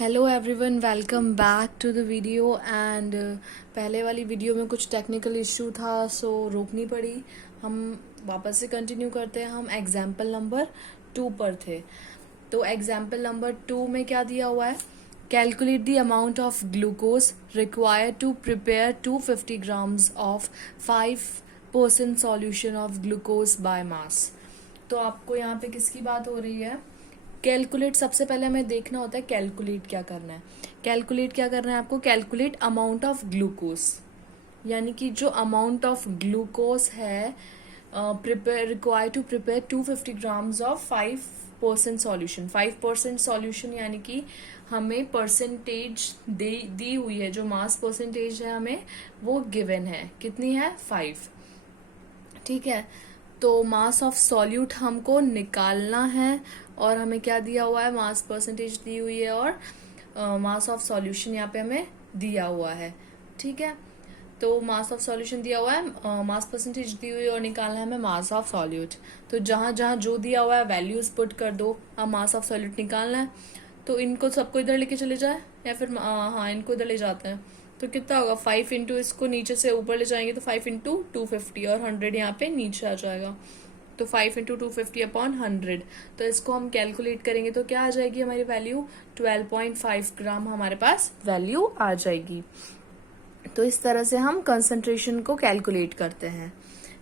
Hello everyone, welcome back to the video. And पहले वाली video में कुछ टेक्निकल इशू था, सो रोकनी पड़ी। हम वापस से कंटिन्यू करते हैं। हम एग्जाम्पल नंबर 2 पर थे। तो एग्जाम्पल नंबर 2 में क्या दिया हुआ है? Calculate the amount of glucose required to prepare 250 grams of 5% solution of glucose by mass. तो आपको यहाँ पे किसकी बात हो रही है? कैलकुलेट। सबसे पहले हमें देखना होता है कैलकुलेट क्या करना है। कैलकुलेट क्या करना है आपको? कैलकुलेट अमाउंट ऑफ ग्लूकोज, यानी कि जो अमाउंट ऑफ ग्लूकोज है prepare require to prepare 250 grams of 5% solution. 5% solution यानी कि हमें परसेंटेज दी हुई है, जो मास परसेंटेज है हमें वो गिवन है। कितनी है? 5। ठीक है। तो मास ऑफ सॉल्यूट हमको निकालना है और हमें क्या दिया हुआ है? मास परसेंटेज दी हुई है और मास ऑफ सॉल्यूशन यहाँ पे हमें दिया हुआ है। ठीक है। तो मास ऑफ सॉल्यूशन दिया हुआ है, मास परसेंटेज दी हुई है और निकालना है हमें मास ऑफ सॉल्यूट। तो जहां जहां जो दिया हुआ है वैल्यूज पुट कर दो। अब मास ऑफ सॉल्यूट निकालना है तो इनको सबको इधर लेके चले जाए या फिर हाँ इनको इधर ले जाते हैं। तो कितना होगा? 5 इंटू इसको नीचे से ऊपर ले जाएंगे तो 5 इंटू 250 और 100 यहाँ पे नीचे आ जाएगा। तो 5 इंटू 250 अपॉन 100। तो इसको हम कैलकुलेट करेंगे तो क्या आ जाएगी हमारी वैल्यू? 12.5 ग्राम हमारे पास वैल्यू आ जाएगी। तो इस तरह से हम कंसंट्रेशन को कैलकुलेट करते हैं।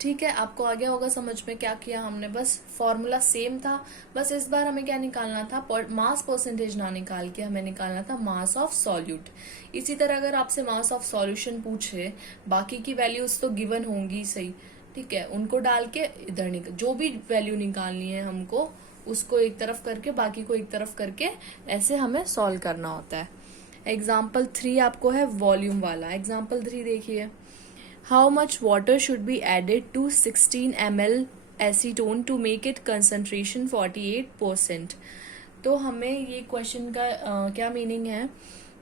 ठीक है। आपको आ गया होगा समझ में क्या किया हमने? बस फॉर्मूला सेम था, बस इस बार हमें क्या निकालना था? मास परसेंटेज ना निकाल के हमें निकालना था मास ऑफ सॉल्यूट। इसी तरह अगर आपसे मास ऑफ सॉल्यूशन पूछे, बाकी की वैल्यूज तो गिवन होंगी सही, ठीक है, उनको डाल के इधर जो भी वैल्यू निकालनी है हमको उसको एक तरफ करके बाकी को एक तरफ करके ऐसे हमें सॉल्व करना होता है। एग्जाम्पल 3 आपको है वॉल्यूम वाला। एग्जाम्पल 3 देखिए। How much water should be added to 16 ml acetone to make it concentration 48%। तो हमें ये क्वेश्चन का क्या मीनिंग है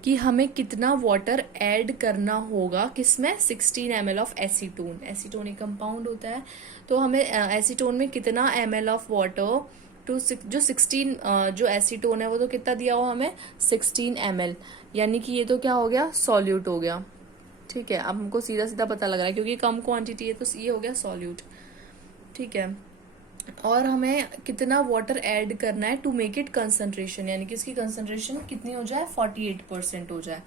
कि हमें कितना वाटर ऐड करना होगा, किसमें? 16 ml ऑफ एसीटोन। एसीटोन एक कंपाउंड होता है, तो हमें एसीटोन में कितना ml ऑफ वाटर टू जो 16 जो एसीटोन है वो तो कितना दिया हुआ हमें? 16 ml, यानी कि ये तो क्या हो गया? सॉल्यूट हो गया। ठीक है। अब हमको सीधा सीधा पता लग रहा है क्योंकि कम क्वांटिटी है तो ये हो गया सॉल्यूट। ठीक है। और हमें कितना वाटर ऐड करना है टू मेक इट कंसंट्रेशन, यानी कि इसकी कंसंट्रेशन कितनी हो जाए? 48% हो जाए।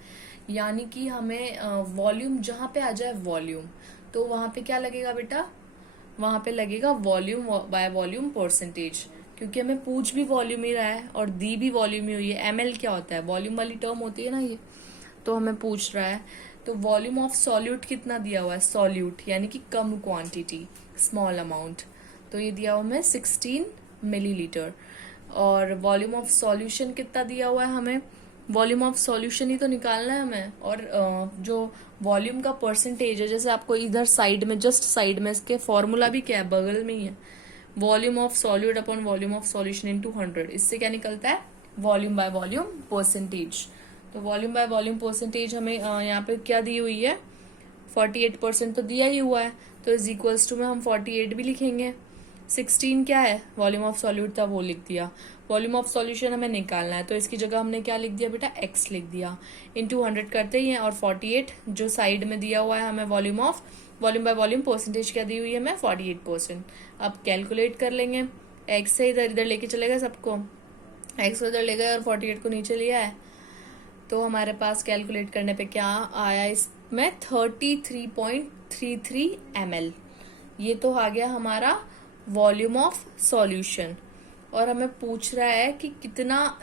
यानी कि हमें वॉल्यूम जहां पे आ जाए वॉल्यूम, तो वहां पे क्या लगेगा बेटा? वहां पे लगेगा वॉल्यूम बाय वॉल्यूम परसेंटेज, क्योंकि हमें पूछ भी वॉल्यूम ही रहा है और दी भी वॉल्यूम ही हुई है। ml क्या होता है? वॉल्यूम वाली टर्म होती है ना ये, तो हमें पूछ रहा है। तो वॉल्यूम ऑफ सॉल्यूट कितना दिया हुआ है? सॉल्यूट यानी कि कम क्वांटिटी, स्मॉल अमाउंट, तो ये दिया हुआ हमें 16 मिलीलीटर। और वॉल्यूम ऑफ सॉल्यूशन कितना दिया हुआ है हमें? वॉल्यूम ऑफ सॉल्यूशन ही तो निकालना है हमें। और जो वॉल्यूम का परसेंटेज है, जैसे आपको इधर साइड में, जस्ट साइड में इसके फॉर्मूला भी क्या है? बगल में ही है। Volume of solute upon volume of solution into 100। इससे क्या निकलता है? Volume by volume percentage. तो वॉल्यूम बाय वॉल्यूम परसेंटेज हमें यहाँ पे क्या दी हुई है? 48% तो दिया ही हुआ है, तो इज इक्वल्स टू में हम 48 भी लिखेंगे। 16 क्या है? वॉल्यूम ऑफ सॉल्यूट था, वो लिख दिया। वॉल्यूम ऑफ सॉल्यूशन हमें निकालना है तो इसकी जगह हमने क्या लिख दिया बेटा? x लिख दिया। इंटू 100 करते ही हैं और 48 जो साइड में दिया हुआ है हमें वॉल्यूम बाय वॉल्यूम परसेंटेज क्या दी हुई है हमें? 48%। अब कैलकुलेट कर लेंगे। x से इधर इधर लेके चलेगा सबको, x को इधर ले गए और 48 को नीचे लिया है, तो हमारे पास कैलकुलेट करने पे क्या आया? इसमें 33.33 ml। ये तो आ गया हमारा वॉल्यूम ऑफ सॉल्यूशन। और हमें पूछ रहा है कि कितना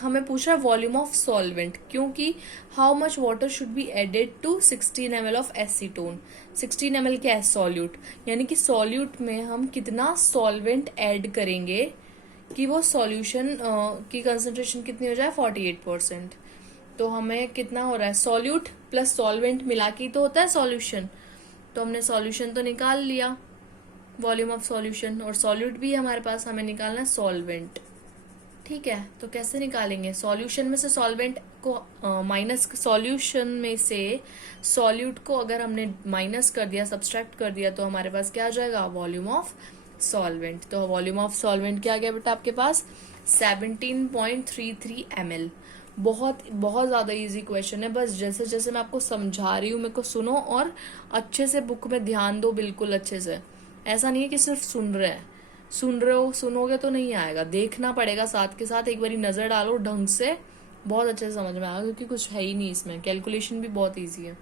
हमें पूछ रहा है वॉल्यूम ऑफ सॉल्वेंट, क्योंकि how much water should be added to 16 ml of acetone. 16 ml क्या है? सॉल्यूट, यानी कि सॉल्यूट में हम कितना सॉल्वेंट ऐड करेंगे कि वो सॉल्यूशन की कंसंट्रेशन कितनी हो जाए? 48%। तो हमें कितना हो रहा है? सॉल्यूट प्लस सॉल्वेंट मिला के तो होता है सॉल्यूशन। तो हमने सॉल्यूशन तो निकाल लिया, वॉल्यूम ऑफ सॉल्यूशन, और सॉल्यूट भी हमारे पास, हमें निकालना है सॉल्वेंट। ठीक है। तो कैसे निकालेंगे? सॉल्यूशन में से सॉल्वेंट को माइनस, सॉल्यूशन में से सॉल्यूट को अगर हमने माइनस कर दिया, सब्सट्रैक्ट कर दिया, तो हमारे पास क्या आ जाएगा? Volume of solvent. तो वॉल्यूम ऑफ सॉल्वेंट क्या आ गया बेटा आपके पास? 17.33 ml। बहुत बहुत ज़्यादा इजी क्वेश्चन है, बस जैसे जैसे मैं आपको समझा रही हूँ मेरे को सुनो और अच्छे से बुक में ध्यान दो, बिल्कुल अच्छे से। ऐसा नहीं है कि सिर्फ सुन रहे हो, सुनोगे तो नहीं आएगा, देखना पड़ेगा साथ के साथ, एक बारी नज़र डालो ढंग से, बहुत अच्छे से समझ में आएगा, क्योंकि कुछ है ही नहीं इसमें, कैलकुलेशन भी बहुत ईजी है।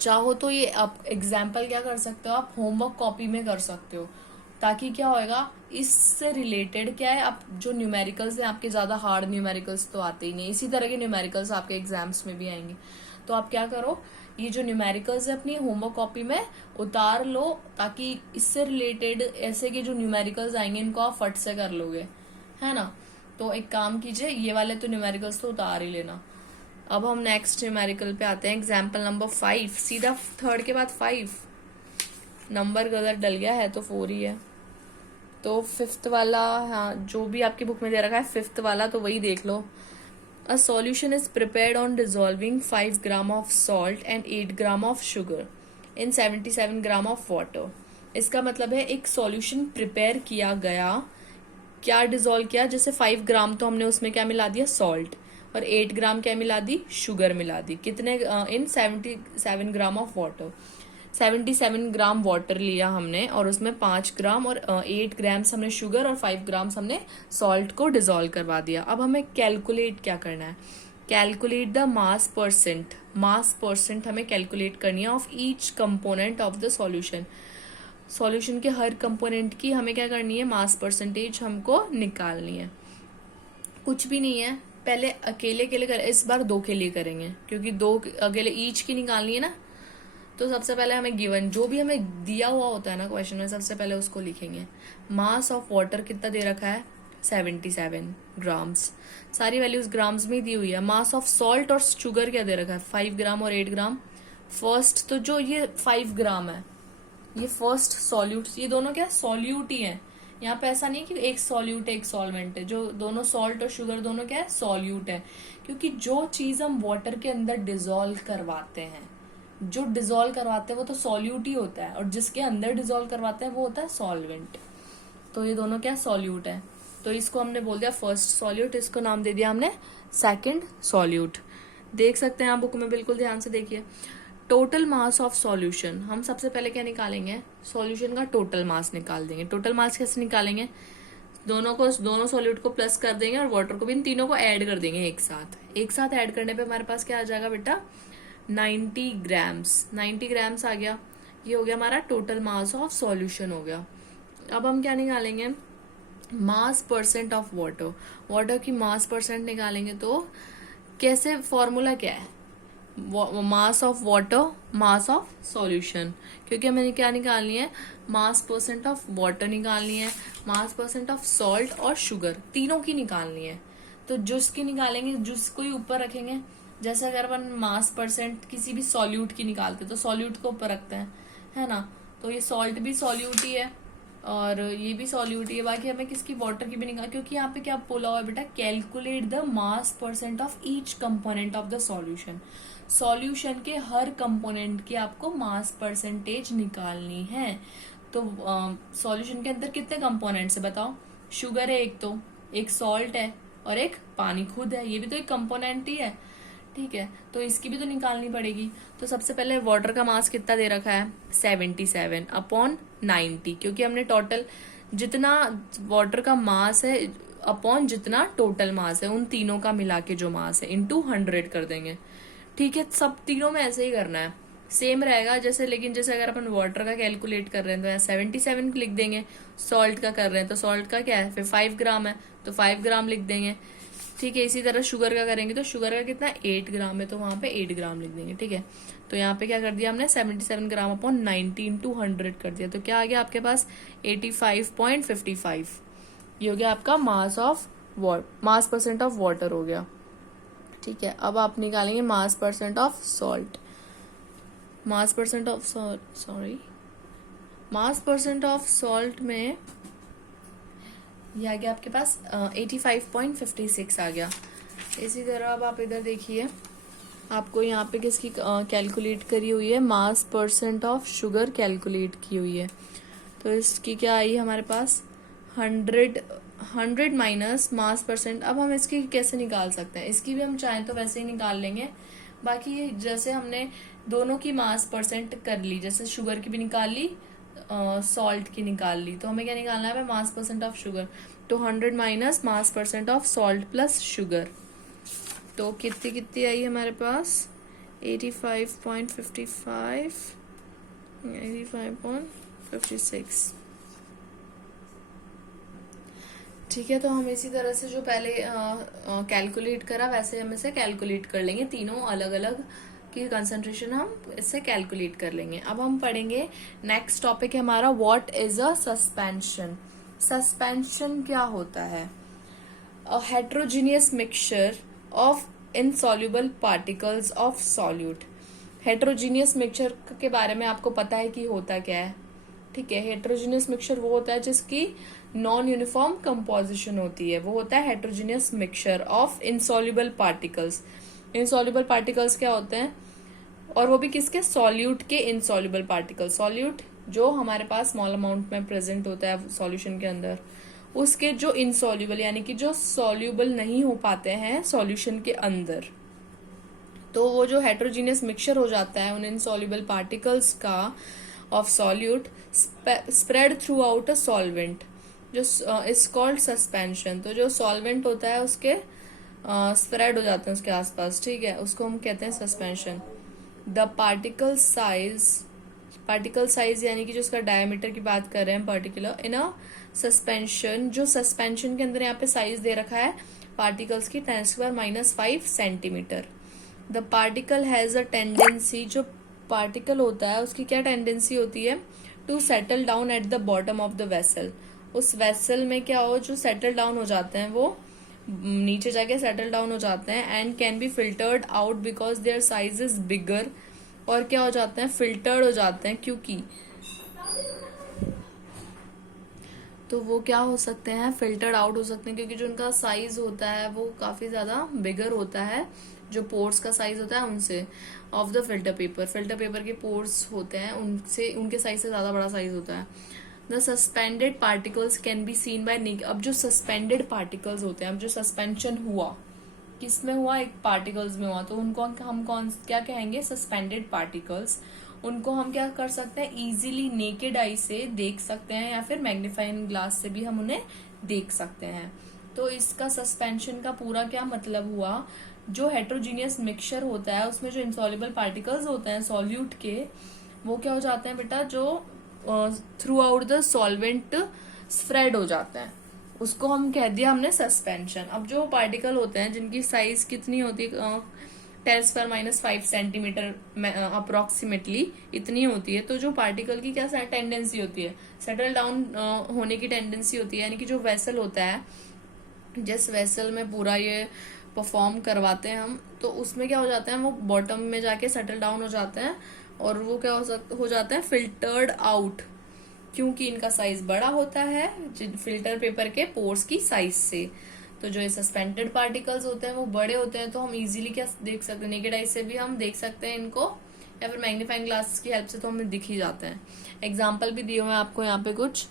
चाहो तो ये आप एग्जाम्पल क्या कर सकते हो, आप होमवर्क कॉपी में कर सकते हो, ताकि क्या होएगा, इससे रिलेटेड क्या है, आप जो न्यूमेरिकल्स हैं आपके ज्यादा हार्ड न्यूमेरिकल्स तो आते ही नहीं, इसी तरह के न्यूमेरिकल्स आपके एग्जाम्स में भी आएंगे। तो आप क्या करो, ये जो न्यूमेरिकल्स है अपनी होमवर्क कॉपी में उतार लो, ताकि इससे रिलेटेड ऐसे के जो न्यूमेरिकल्स आएंगे इनको आप फट से कर लोगे, है ना। तो एक काम कीजिए, ये वाले तो न्यूमेरिकल्स तो उतार ही लेना। अब हम नेक्स्ट न्यूमेरिकल पे आते हैं, एग्जाम्पल नंबर 5, सीधा थर्ड के बाद 5, नंबर गलत डल गया है तो 4 ही है। तो फिफ्थ वाला, हाँ जो भी आपकी बुक में दे रखा है फिफ्थ वाला तो वही देख लो। A solution is prepared on dissolving 5 gram of salt and 8 gram of sugar in 77 gram of water. इसका मतलब है एक सॉल्यूशन प्रिपेयर किया गया, क्या डिजोल्व किया, जैसे 5 ग्राम तो हमने उसमें क्या मिला दिया, सॉल्ट, और 8 ग्राम क्या मिला दी, शुगर मिला दी, कितने, इन 77 gram of water. 77 gram water लिया हमने और उसमें 5 ग्राम और 8 ग्राम्स हमने शुगर और 5 ग्राम्स हमने सॉल्ट को डिजोल्व करवा दिया। अब हमें कैलकुलेट क्या करना है, कैलकुलेट द मास परसेंट हमें कैलकुलेट करनी है of each component of the solution. Solution के हर कंपोनेंट की हमें क्या करनी है, मास परसेंटेज हमको निकालनी है। कुछ भी नहीं है, पहले अकेले के लिए इस बार 2 के लिए करेंगे, क्योंकि 2 अकेले ईच की निकालनी है ना। तो सबसे पहले हमें गिवन जो भी हमें दिया हुआ होता है ना क्वेश्चन में, सबसे पहले उसको लिखेंगे। मास ऑफ वाटर कितना दे रखा है, 77 ग्राम्स, सारी वैल्यूज ग्राम्स में ही दी हुई है। मास ऑफ सॉल्ट और शुगर क्या दे रखा है, 5 ग्राम और 8 ग्राम। फर्स्ट तो जो ये 5 ग्राम है, ये फर्स्ट सॉल्यूट, ये दोनों क्या सॉल्यूट ही है। यहाँ पे ऐसा नहीं कि एक सॉल्यूट है एक सॉल्वेंट है, जो दोनों सॉल्ट और शुगर दोनों क्या है, सॉल्यूट है। क्योंकि जो चीज हम वाटर के अंदर डिजोल्व करवाते हैं, जो डिजोल्व करवाते हैं वो तो सॉल्यूट ही होता है, और जिसके अंदर डिजोल्व करवाते हैं वो होता है सॉल्वेंट। तो ये दोनों क्या सॉल्यूट है, तो इसको हमने बोल दिया फर्स्ट सॉल्यूट, इसको नाम दे दिया हमने सेकंड सॉल्यूट। देख सकते हैं आप बुक में, बिल्कुल ध्यान से देखिए। टोटल मास ऑफ सॉल्यूशन, हम सबसे पहले क्या निकालेंगे, सॉल्यूशन का टोटल मास निकाल देंगे। टोटल मास कैसे निकालेंगे, दोनों सॉल्यूट को प्लस कर देंगे और वाटर को भी, इन तीनों को ऐड कर देंगे एक साथ ऐड करने पे हमारे पास क्या आ जाएगा बेटा, 90 ग्राम्स आ गया। ये हो गया हमारा टोटल मास ऑफ सॉल्यूशन हो गया। अब हम क्या निकालेंगे, मास परसेंट ऑफ वाटर की मास परसेंट निकालेंगे। तो कैसे, फॉर्मूला क्या है, mass of water mass of solution, क्योंकि हमें क्या निकालनी है, मास परसेंट ऑफ वाटर निकालनी है, मास परसेंट ऑफ सॉल्ट और शुगर, तीनों की निकालनी है। तो जिसकी निकालेंगे, जिसको ही ऊपर रखेंगे, जैसे अगर अपन मास परसेंट किसी भी सॉल्यूट की निकालते तो सॉल्यूट को ऊपर रखते हैं, है ना। तो ये सॉल्ट भी सॉल्यूट ही है और ये भी सॉल्यूट ही है। बाकी हमें किसकी, वाटर की भी निकाल, क्योंकि यहाँ पे क्या बोला हुआ है बेटा, calculate the mass percent of each component of the solution. Solution के हर कंपोनेंट की आपको मास परसेंटेज निकालनी है। तो सॉल्यूशन के अंदर कितने कंपोनेंट्स है बताओ, शुगर है एक, तो एक सॉल्ट है और एक पानी खुद है, ये भी तो एक कंपोनेंट ही है, ठीक है। तो इसकी भी तो निकालनी पड़ेगी। तो सबसे पहले वाटर का मास कितना दे रखा है, 77 अपॉन 90, क्योंकि हमने टोटल जितना वाटर का मास है अपॉन जितना टोटल मास है, उन तीनों का मिला के जो मास है इंटू 100 कर देंगे, ठीक है। सब तीनों में ऐसे ही करना है, सेम रहेगा जैसे, लेकिन जैसे अगर अपन वाटर का कैलकुलेट कर रहे हैं तो यहाँ 77 लिख देंगे, सॉल्ट का कर रहे हैं तो सॉल्ट का क्या है, फिर 5 ग्राम है तो 5 ग्राम लिख देंगे, ठीक है। इसी तरह शुगर का करेंगे तो शुगर का कितना 8 ग्राम है तो वहां पे 8 ग्राम लिख देंगे, ठीक है। तो यहाँ पे क्या कर दिया हमने, 77 ग्राम अपॉन 90 इंटू 100 कर दिया, तो क्या आ गया आपके पास 85.55। ये हो गया आपका मास परसेंट ऑफ वाटर हो गया, ठीक है। अब आप निकालेंगे मास percent of salt. Mass percent of salt में ये आ गया आपके पास 85.56 आ गया। इसी तरह अब आप इधर देखिए, आपको यहाँ पे किसकी कैलकुलेट करी हुई है, मास परसेंट ऑफ शुगर कैलकुलेट की हुई है। तो इसकी क्या आई हमारे पास, 100 100 माइनस मास परसेंट, अब हम इसकी कैसे निकाल सकते हैं, इसकी भी हम चाहें तो वैसे ही निकाल लेंगे। बाकी जैसे हमने दोनों की मास परसेंट कर ली, जैसे शुगर की भी निकाल ली, सॉल्ट की निकाल ली, तो हमें क्या निकालना है, मास परसेंट ऑफ शुगर। तो 100 minus mass percent of salt plus sugar, तो कितनी कितनी आई हमारे पास 85.55, 85.56। ठीक है, तो हम इसी तरह से जो पहले कैलकुलेट करा वैसे हम इसे कैलकुलेट कर लेंगे, तीनों अलग अलग की कंसंट्रेशन हम इससे कैलकुलेट कर लेंगे। अब हम पढ़ेंगे नेक्स्ट टॉपिक है हमारा what is a suspension. Suspension क्या होता है, a heterogeneous mixture of insoluble particles of solute. Heterogeneous mixture के बारे में आपको पता है कि होता क्या है, ठीक है। हेट्रोजीनियस मिक्सचर वो होता है जिसकी नॉन यूनिफॉर्म कंपोजिशन होती है, वो होता है heterogeneous mixture of insoluble particles. Insoluble particles क्या होते हैं, और वो भी किसके, सॉल्यूट के इनसॉल्युबल पार्टिकल। सॉल्यूट जो हमारे पास स्मॉल अमाउंट में प्रेजेंट होता है सॉल्यूशन के अंदर, उसके जो इनसॉल्युबल यानी कि जो सॉल्युबल नहीं हो पाते हैं सॉल्यूशन के अंदर, तो वो जो हेट्रोजीनियस मिक्सचर हो जाता है उन इनसॉल्युबल पार्टिकल्स का of solute spread through out a solvent, जो इज कॉल्ड सस्पेंशन। तो जो सॉल्वेंट होता है उसके स्प्रेड हो जाते हैं उसके आसपास, ठीक है, उसको हम कहते हैं सस्पेंशन। द पार्टिकल साइज यानी कि जो उसका डायमीटर की बात कर रहे हैं पर्टिकुलर इन अ सस्पेंशन, जो सस्पेंशन के अंदर यहाँ पे साइज दे रखा है पार्टिकल्स की 10⁻⁵ centimetre. The particle has a tendency, जो पार्टिकल होता है उसकी क्या टेंडेंसी होती है, to settle down at the bottom of the vessel. उस वेसल में क्या हो, जो सेटल डाउन हो जाते हैं वो नीचे जाके सेटल डाउन हो जाते हैं, and can be filtered out because their size is bigger, और क्या हो जाते हैं, फिल्टर्ड हो जाते हैं, क्योंकि तो वो क्या हो सकते हैं, फिल्टर्ड आउट हो सकते हैं, क्योंकि जो उनका साइज होता है वो काफी ज्यादा बिगर होता है, जो पोर्स का साइज होता है उनसे, of the filter paper. Filter paper के पोर्स होते हैं उनसे, उनके साइज से ज्यादा बड़ा साइज होता है। The suspended particles can be seen by, अब जो सस्पेंडेड पार्टिकल्स होते हैं, अब जो सस्पेंशन हुआ किसमें हुआ, एक पार्टिकल्स में हुआ, तो उनको हम कौन क्या कहेंगे, सस्पेंडेड पार्टिकल्स। उनको हम क्या कर सकते हैं, इजीली नेकेड आई से देख सकते हैं, या फिर मैग्नीफाइंग ग्लास से भी हम उन्हें देख सकते हैं। तो इसका सस्पेंशन का पूरा क्या मतलब हुआ, जो हेट्रोजीनियस मिक्सचर होता है उसमें जो इंसॉल्युबल पार्टिकल्स होते हैं सॉल्यूट के, वो क्या हो जाते हैं बेटा, जो through out the solvent spread हो जाते हैं, उसको हम कह दिया हमने सस्पेंशन। अब जो पार्टिकल होते हैं जिनकी साइज कितनी होती है, 10⁻⁵ सेंटीमीटर अप्रोक्सीमेटली इतनी होती है, तो जो पार्टिकल की क्या टेंडेंसी होती है, सेटल डाउन होने की टेंडेंसी होती है, यानी कि जो वेसल होता है, जिस वेसल में पूरा ये परफॉर्म करवाते हैं हम, तो उसमें क्या हो जाते हैं, वो बॉटम में जाके सेटल डाउन हो जाते हैं, और वो क्या हो जाता है, फिल्टर्ड आउट, क्योंकि इनका साइज बड़ा होता है फिल्टर पेपर के पोर्स की साइज से। तो जो ये सस्पेंडेड पार्टिकल्स होते हैं वो बड़े होते हैं, तो हम इजीली क्या देख सकते हैं, नेकेड आई से भी हम देख सकते हैं इनको, या फिर मैग्नीफाइंग ग्लास की हेल्प से तो हमें दिख ही जाते हैं। एग्जाम्पल भी दिए हुए हैं आपको यहाँ पे कुछ,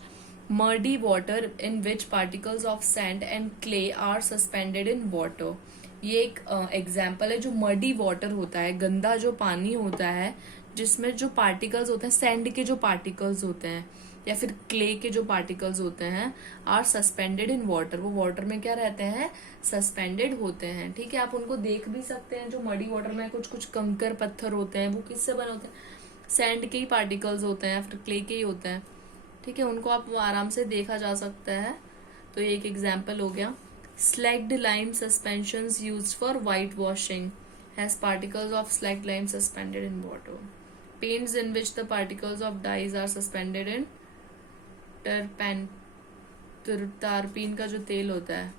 muddy water in which particles of sand and clay are suspended in water. ये एक एग्जाम्पल है, जो मर्डी वाटर होता है, गंदा जो पानी होता है, जिसमें जो पार्टिकल्स होते हैं, सैंड के जो पार्टिकल्स होते हैं या फिर क्ले के जो पार्टिकल्स होते हैं, आर सस्पेंडेड इन वाटर, वो वाटर में क्या रहते हैं, सस्पेंडेड होते हैं, ठीक है। आप उनको देख भी सकते हैं, जो मडी वाटर में कुछ कुछ कंकर पत्थर होते हैं, वो किससे बने होते हैं, सैंड के ही पार्टिकल्स होते हैं, फिर क्ले के ही होते हैं, ठीक है, उनको आप आराम से देखा जा सकता है। तो ये एक एग्जाम्पल हो गया। Slaked lime suspension use for white washing has particles of slaked lime suspended in water. Paints in which the particles of dyes are suspended in turpentine, तारपीन का जो तेल होता है